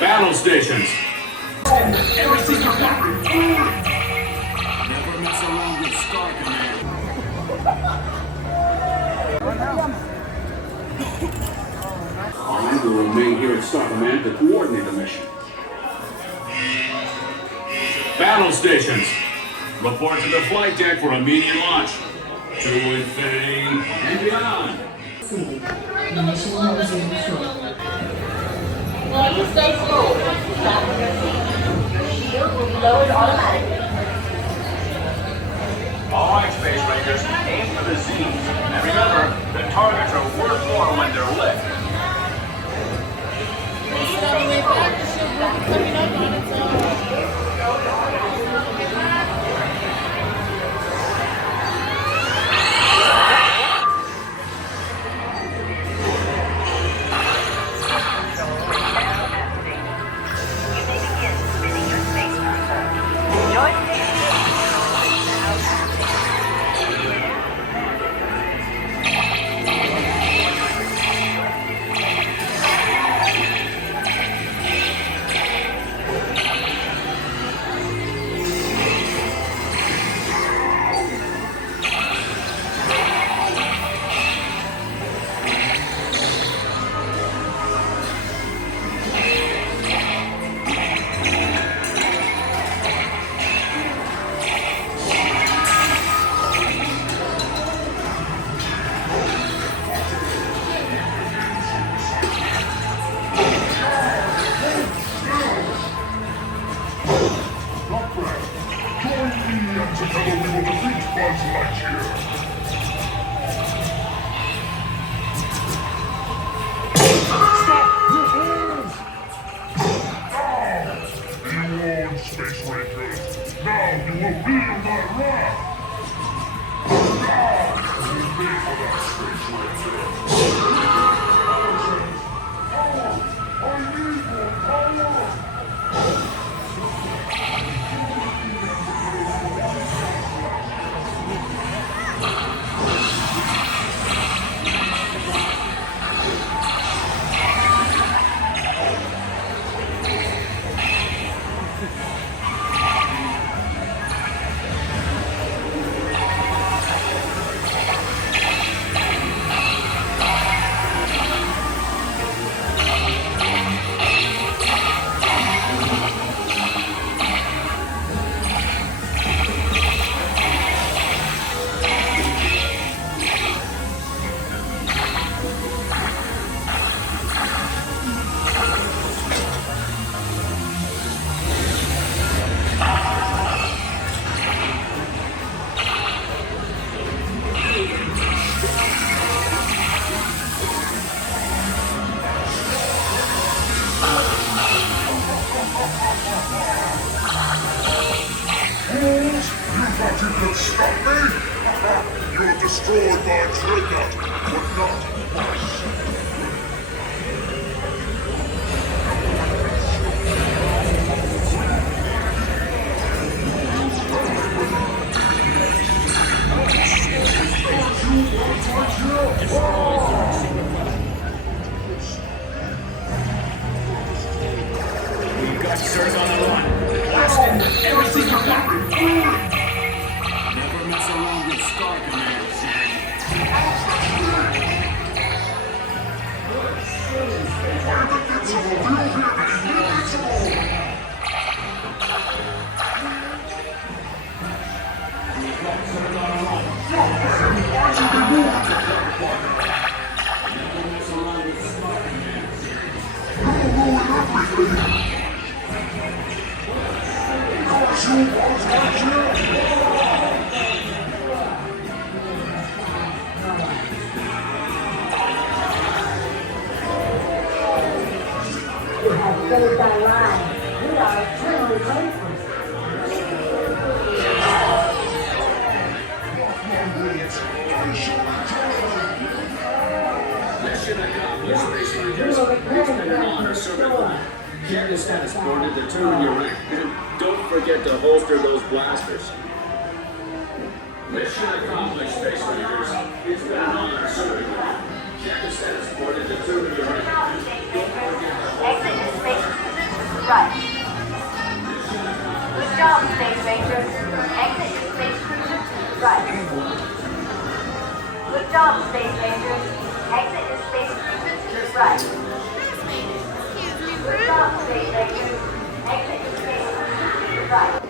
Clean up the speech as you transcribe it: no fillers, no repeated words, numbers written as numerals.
Battle stations. Everything prepared. Never mess around with Star Command. I will remain here at Star Command to coordinate the mission. Battle stations. Report to the flight deck for immediate launch. To infinity and beyond. Mission has been short. While you stay slow, fasten your seat. Your shield will be lowered automatically. All right, Space Rangers, aim for the Z's. And remember, the targets are worth more when they're lit. On the way back, the shield will be coming up on its own. Together we will defeat Buzz Lightyear. Stop your hands! Now! You won, Space Rangers. Now you will feel my wrath. Now you will pay for that, Space Rangers. I need more power! You can stop me? You're destroyed by Dreadnought, but not by Super. We've got Zurg on the run. Blasting everything prepared. Never mess around with Star Command. You have saved our lives. We are eternally grateful. Mission accomplished, Space Rangers. It's been an honor serving you. Get your status board to determine your rank. And don't forget to holster those blasters. Mission accomplished, Space Rangers. It's been an honor serving you. Check the status board to determine your rank. Don't forget to holster those blasters. right. Good job, Space Ranger. Exit your Space Cruiser to the right. Good job, Space Ranger. Exit your Space Cruiser to the right. Good job, Space Ranger. Exit your Space Cruiser to the right.